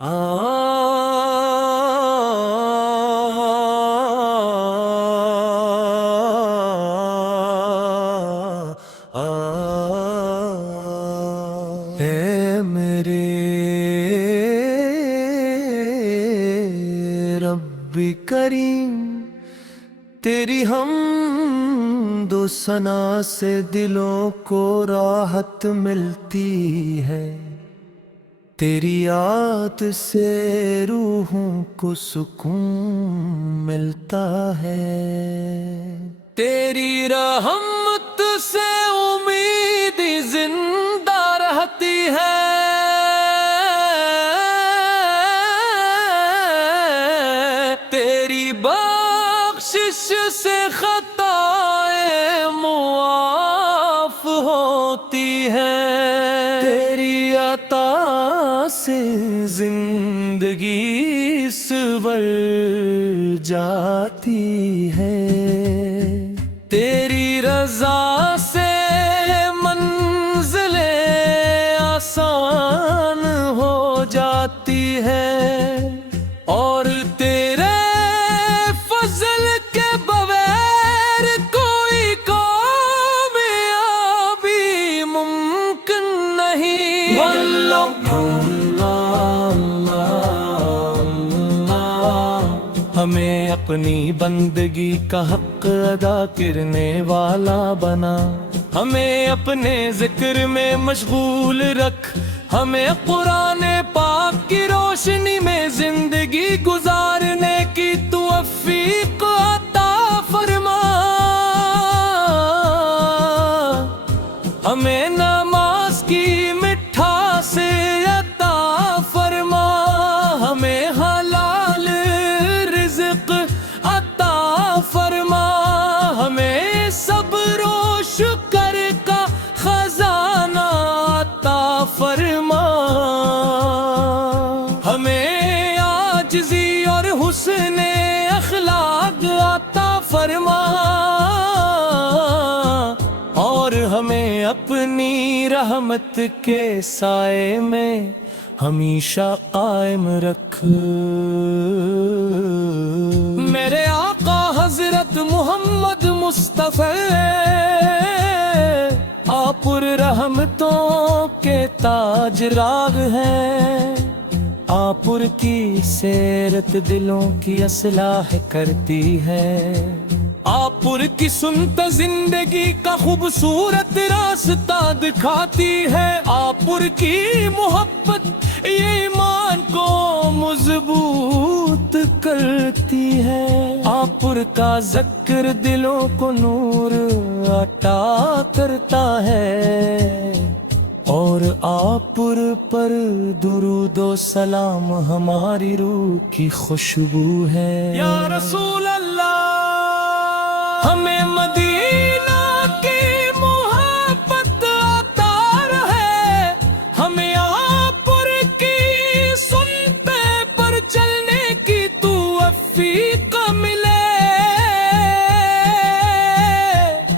اے میرے رب کریم، تیری حمد و ثنا سے دلوں کو راحت ملتی ہے، تیری یاد سے روحوں کو سکون ملتا ہے، تیری رحمت سے امید زندہ رہتی ہے، تیری بخشش سے خطائیں معاف ہوتی ہے، تیری عطا سے زندگی سنور جاتی ہے، تیری رضا سے منزلیں آسان ہو جاتی ہے، اور تیرے فضل کے بغیر کوئی کامیابی ممکن نہیں۔ ہمیں اپنی بندگی کا حق ادا کرنے والا بنا، ہمیں اپنے ذکر میں مشغول رکھ، ہمیں قرآن پاک کی روشنی میں زندگی گزارنے کی توفیق عطا فرما، ہمیں نماز کی مٹھاس عطا فرما، ہمیں حلال رزق عطا فرما، ہمیں صبر و شکر کا خزانہ عطا فرما، ہمیں عاجزی اور حسن اخلاق عطا فرما، اور ہمیں اپنی رحمت کے سائے میں ہمیشہ قائم رکھ۔ میرے آقا حضرت محمد مصطفی آپ پر رحمتوں کے تاج راغ ہیں، آپ پر کی سیرت دلوں کی اصلاح کرتی ہے، آپ پر کی سنت زندگی کا خوبصورت راستہ دکھاتی ہے، آپ پر کی محبت یہ ایمان کو مضبوط کرتی ہے، آپ پر کا ذکر دلوں کو نور عطا کرتا ہے، اور آپ پر درود و سلام ہماری روح کی خوشبو ہے۔ یا رسول اللہ، ہمیں مدینہ کی محبت عطا رہے، ہمیں آپ کی سنتے پر چلنے کی توفیق ملے،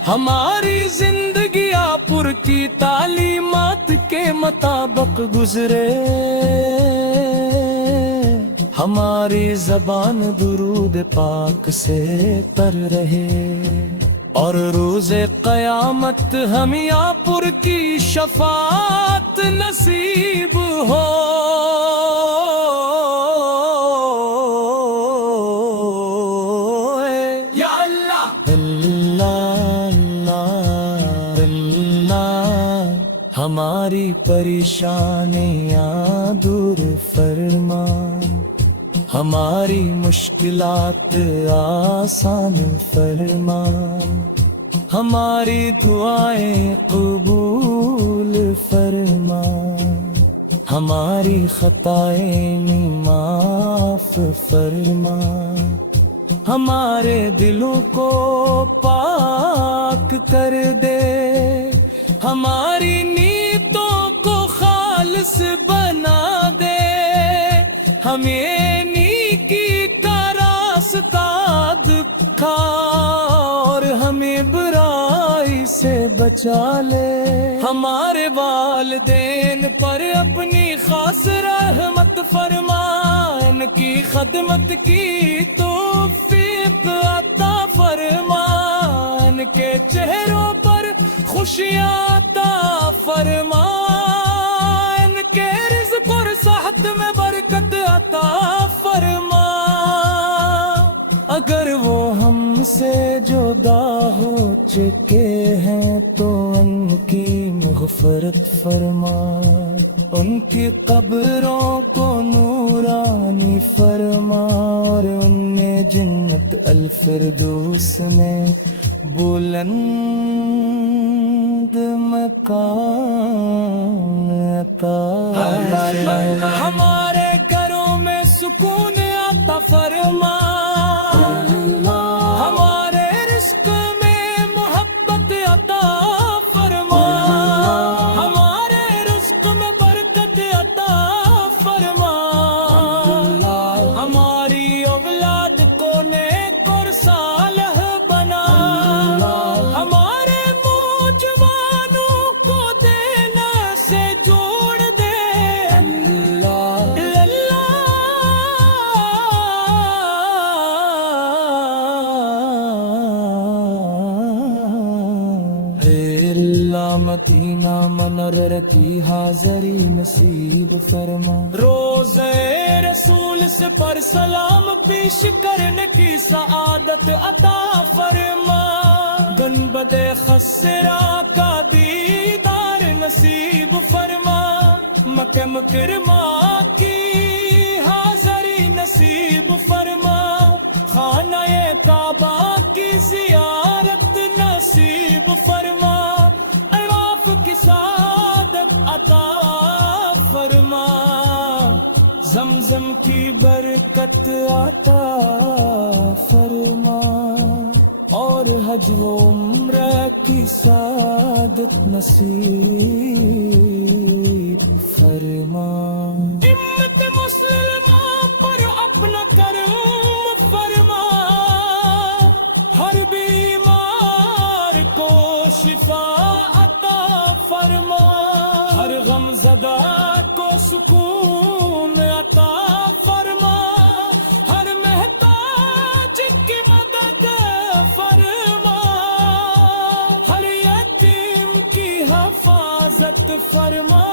ہماری زندگی آپ کی تعلیمات کے مطابق گزرے، ہماری زبان درود پاک سے تر رہے، اور روز قیامت ہمیں آپ کی شفاعت نصیب ہو۔ یا اللہ اللہ اللہ، ہماری پریشانیاں دور فرما، ہماری مشکلات آسان فرما، ہماری دعائیں قبول فرما، ہماری خطائیں معاف فرما، ہمارے دلوں کو پاک کر دے، ہماری نیتوں کو خالص بنا دے، ہمیں نیکی کا راستہ دکھا، اور ہمیں برائی سے بچا لے، ہمارے والدین پر اپنی خاص رحمت فرما، کی خدمت کی توفیق عطا فرما، ان کے چہروں پر خوشیاں عطا فرما، ان کے رزق اور صحت میں برکت عطا فرما۔ اگر وہ ہم سے جدا ہو چکے ہیں تو ان کی مغفرت فرما، ان کی قبروں کو نورانی فرما، اور انہیں جنت الفردوس میں بلند مقام عطا فرما، ہمارے گھروں میں سکون عطا فرما، ہمارے رزق میں محبت عطا فرما، ہمارے رزق میں برکت عطا فرما، ہماری اولاد کو نیک اور صالح بنا، ہمارے نوجوانوں کو دینا سے جوڑ دے، مدینہ منرتی حاضری نصیب فرما، روزے رسول سے پر سلام پیش کرنے کی سعادت عطا فرما، گنبد خسرا کا دیدار نصیب فرما، مکہ مکرمہ کی حاضری نصیب فرما، خانہ کعبہ کی زیارت نصیب فرما، کی سعادت عطا فرما، زمزم کی برکت عطا فرما، اور حج و عمرہ کی سعادت نصیب فرما، امت مسلمان پر اپنا کرم فرما، ہر بیمار کو شفا فرما، ہر غم زدہ کو سکون عطا فرما، ہر محتاج کی مدد فرما، ہر یتیم کی حفاظت فرما،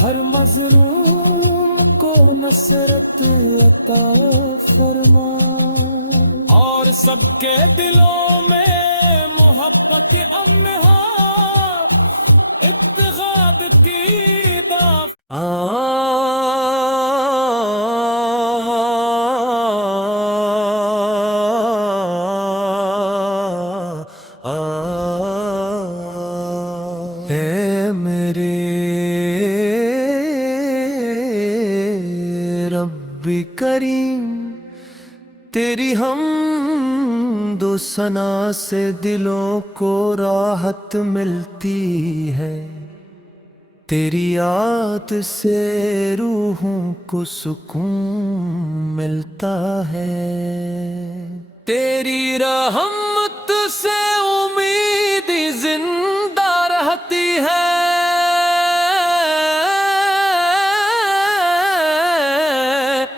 ہر مظلوم کو نصرت عطا فرما، اور سب کے دلوں میں محبت امہات اتحاد کی داف اے میرے رب کریم، تیری حمد و ثنا سے دلوں کو راحت ملتی ہے، تیری یاد سے روحوں کو سکون ملتا ہے، تیری رحمت سے امید زندہ رہتی ہے،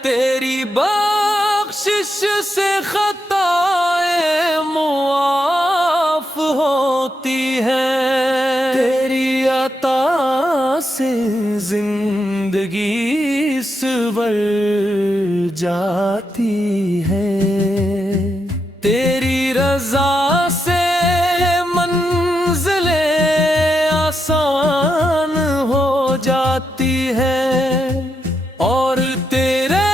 تیری بخشش سے خطائیں معاف ہوتی ہے، تیری عطا سے زندگی سنور جاتی ہے، تیری رضا سے منزلیں آسان ہو جاتی ہے، اور تیرے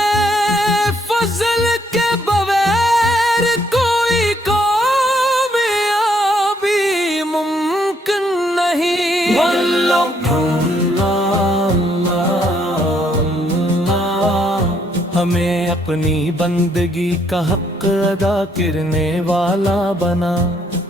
فضل کے بغیر کوئی کامیابی ممکن نہیں۔ ہمیں اپنی بندگی کا حق ادا کرنے والا بنا،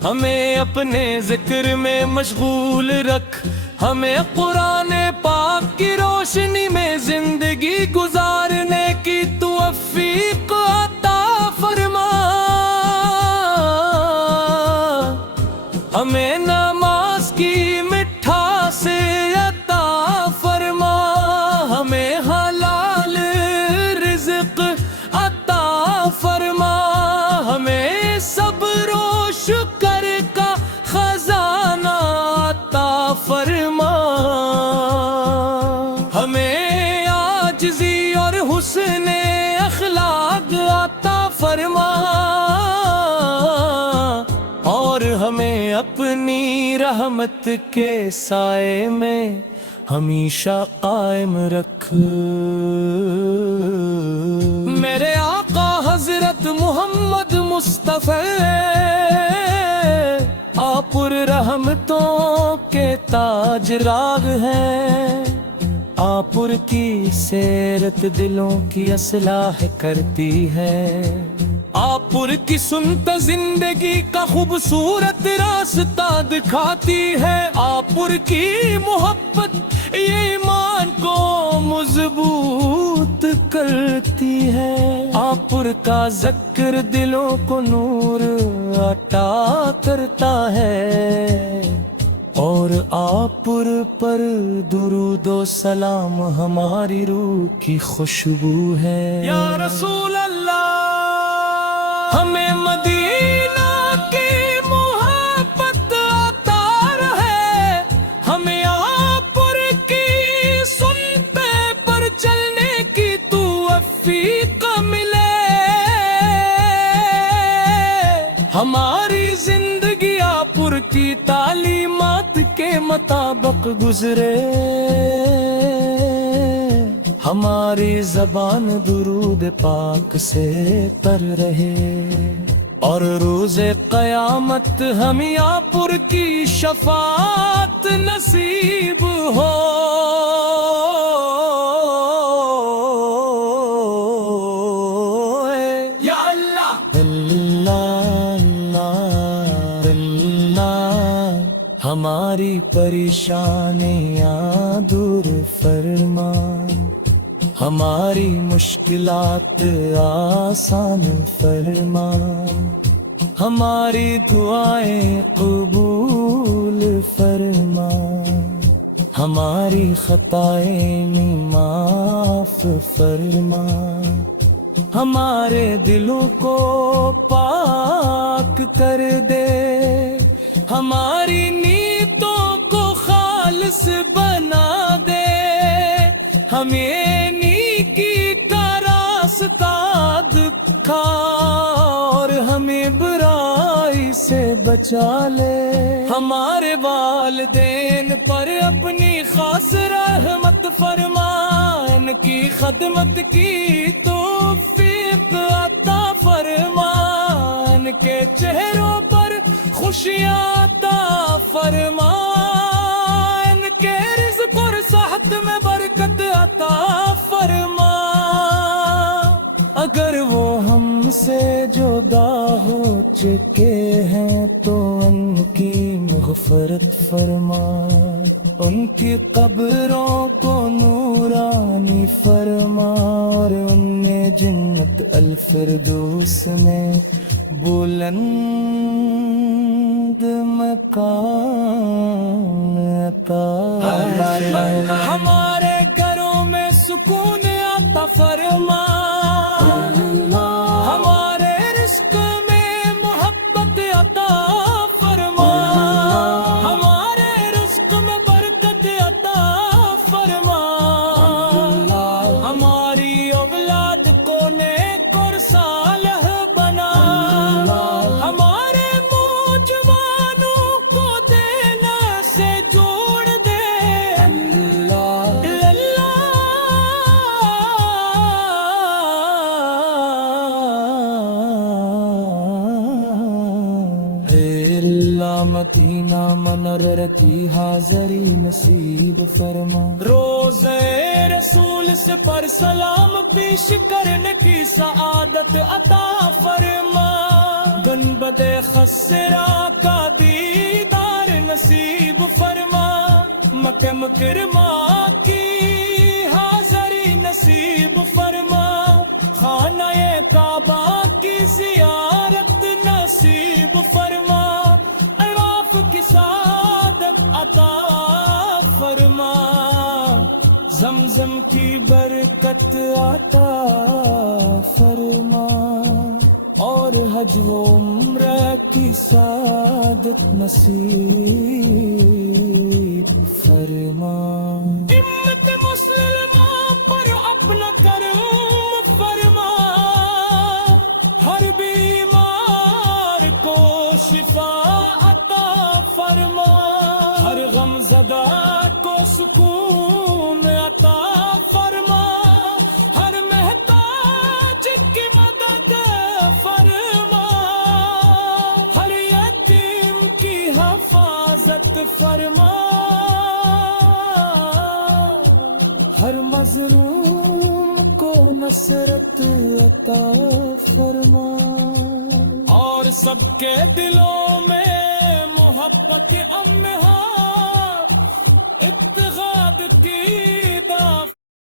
ہمیں اپنے ذکر میں مشغول رکھ، ہمیں قرآن پاک کی روشنی میں زندگی گزارنے کی توفیق عطا فرما، ہمیں نماز کی مٹھاس عطا فرما، ہمیں رحمت کے سائے میں ہمیشہ قائم رکھ۔ میرے آقا حضرت محمد مصطفی آپ رحمتوں کے تاج راگ ہیں، آپ کی سیرت دلوں کی اصلاح کرتی ہے، آپ کی سنت زندگی کا خوبصورت راستہ دکھاتی ہے، آپ کی محبت یہ ایمان کو مضبوط کرتی ہے، آپ کا ذکر دلوں کو نور عطا کرتا ہے، اور آپ پر درود و سلام ہماری روح کی خوشبو ہے۔ یا رسول اللہ ہمیں مدینہ کی محبت عطا رہے، ہمیں آپ کی سنتے پر چلنے کی توفیق ملے، ہماری زندگی آپ کی تعلیمات کے مطابق گزرے، ہماری زبان درود پاک سے تر رہے، اور روز قیامت ہمیں آپ کی شفاعت نصیب ہو۔ یا اللہ اللہ اللہ ہماری پریشانیاں دور فرما، ہماری مشکلات آسان فرما، ہماری دعائیں قبول فرما، ہماری خطائیں معاف فرما، ہمارے دلوں کو پاک کر دے، ہماری نیتوں کو خالص بنا دے، ہمیں نیکی کا راستہ دکھا، اور ہمیں برائی سے بچا لے، ہمارے والدین پر اپنی خاص رحمت فرما، ان کی خدمت کی توفیق عطا فرما، ان کے چہروں پر خوشیاں عطا فرما، ان کے رزق اور صحت میں برکت عطا فرما، اگر وہ ہم سے جدا ہو چکے ہیں تو ان کی مغفرت فرما، ان کی قبروں کو نورانی فرما، اور انہیں جنت الفردوس میں بلند مقام عطا فرما، ہمارے گھروں میں سکون عطا فرما، ہمارے رزق میں محبت عطا فرما، ہمارے رزق میں برکت عطا فرما، ہماری اولاد کو نیک اور صالح بنا، ہمارے نوجوانوں کو دینا سے جوڑ دے، مدینہ منرتی حاضری نصیب فرما، روزے رسول سے پر سلام پیش کرنے کی سعادت عطا فرما، گنبد خسرا کا دیدار نصیب فرما، مکہ مکرمہ کی حاضری نصیب فرما، خانہ کعبہ کی زیارت نصیب فرما، کی سعادت عطا فرما، زمزم کی برکت عطا فرما، اور حج و عمرہ کی سعادت نصیب فرما، امت مسلمان پر اپنا کرم فرما، ہر بیمار کو شفا فرما، ہر مظلوم کو نصرت عطا فرما، اور سب کے دلوں میں محبت ام